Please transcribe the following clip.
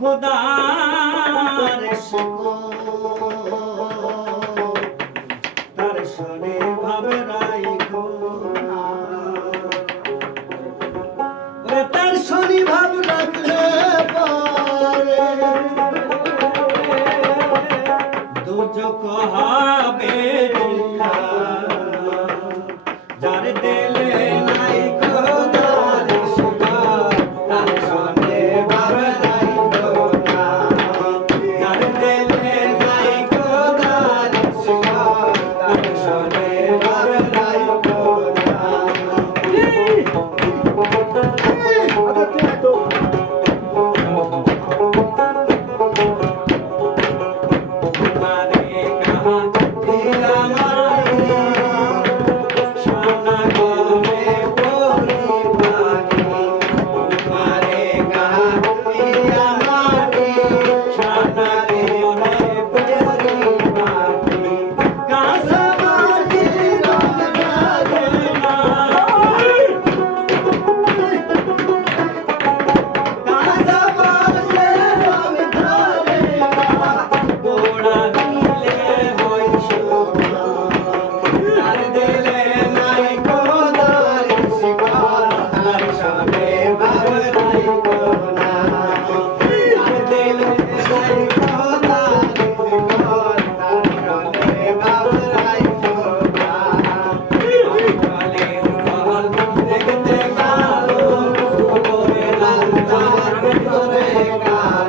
খোদার তার শনি ভাবে রাইখো না তার শনি ভাব রাখলে পরে দুজক হবে যার দিলে নাই খোদার শিকার তার শনি ভাব রাইখো না যার দিলে নাই খোদার শিকার তার শনি ভাব রাইখো না Go